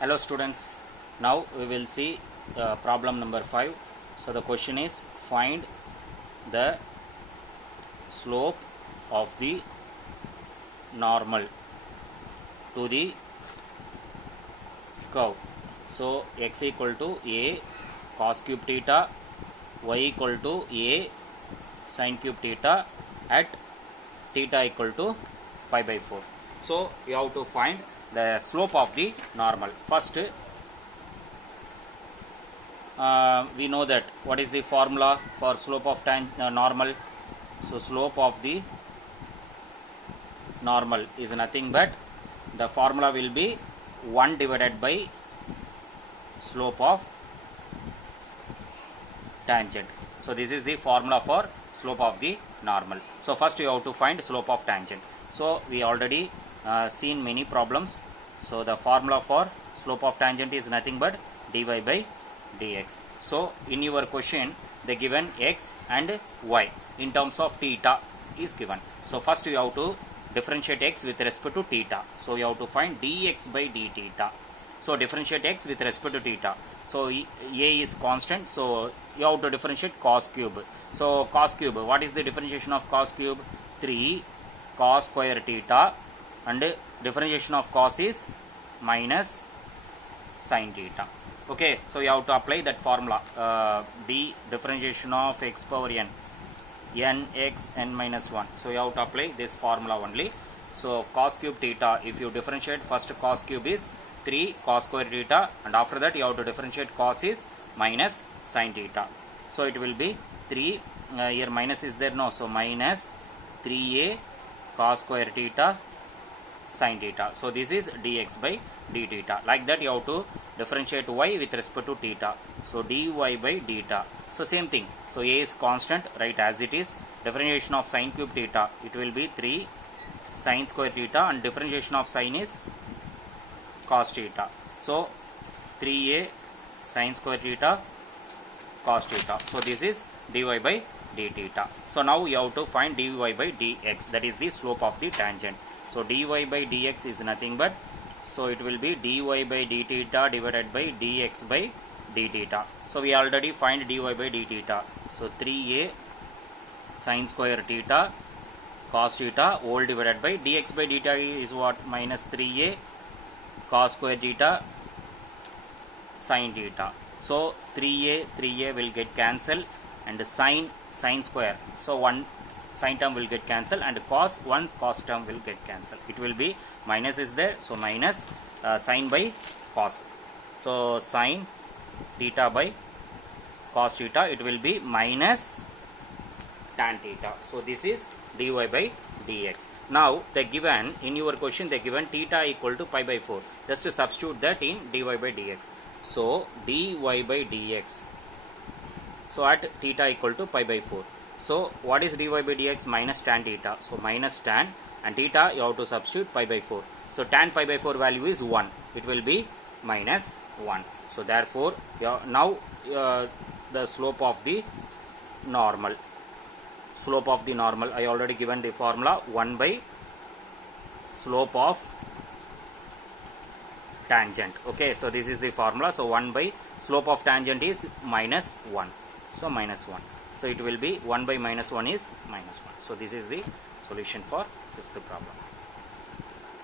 Hello students, now we will see problem number 5. So the question is, find the slope of the normal to the curve. So x equal to a cos cube theta, y equal to a sin cube theta at theta equal to pi by 4. So you have to find the slope of the normal. First, we know that what is the formula for slope of normal. So slope of the normal is nothing but the formula will be 1 divided by slope of tangent. So this is the formula for slope of the normal. So first you have to find slope of tangent. So we already seen many problems. So the formula for slope of tangent is nothing but dy by dx. So in your question they given x and y in terms of theta is given. So first you have to differentiate x with respect to theta. So you have to find dx by d theta. So differentiate x with respect to theta. So a is constant. So you have to differentiate cos cube. So cos cube, what is the differentiation of cos cube? 3 cos square theta, and differentiation of cos is minus sin theta. Okay, so you have to apply that formula. D differentiation of x power n, n x n minus 1. So you have to apply this formula only. So cos cube theta, if you differentiate, first cos cube is 3 cos square theta, and after that you have to differentiate cos is minus sin theta. So it will be 3, here minus is there, no, so minus 3a cos square theta sin theta. So this is dx by d theta. Like that you have to differentiate y with respect to theta. So dy by theta. So same thing. So a is constant, right, as it is. Differentiation of sin cube theta, it will be 3 sin square theta, and differentiation of sin is cos theta. So 3a sin square theta cos theta. So this is dy by d theta. So now you have to find dy by dx, that is the slope of the tangent. So dy by dx is nothing but, so it will be dy by d theta divided by dx by d theta. So we already find dy by d theta. So 3a sin square theta cos theta whole divided by dx by theta is what? Minus 3a cos square theta sin theta. So 3a will get cancelled, and sin square, so one sin term will get cancelled, and cos term will get cancelled. It will be minus is there, so minus sin by cos. So sin theta by cos theta, it will be minus tan theta. So this is dy by dx. Now they given in your question, they given theta equal to pi by 4. Just to substitute that in dy by dx. So dy by dx, so at theta equal to pi by 4. So what is dy by dx? Minus tan theta. So minus tan, and theta you have to substitute pi by 4. So tan pi by 4 value is 1. It will be minus 1. So therefore now the slope of the normal. Slope of the normal, I already given the formula, 1 by slope of tangent. Okay, so this is the formula. So 1 by slope of tangent is minus 1. So minus 1. So it will be 1 by minus 1 is minus 1. So this is the solution for fifth problem.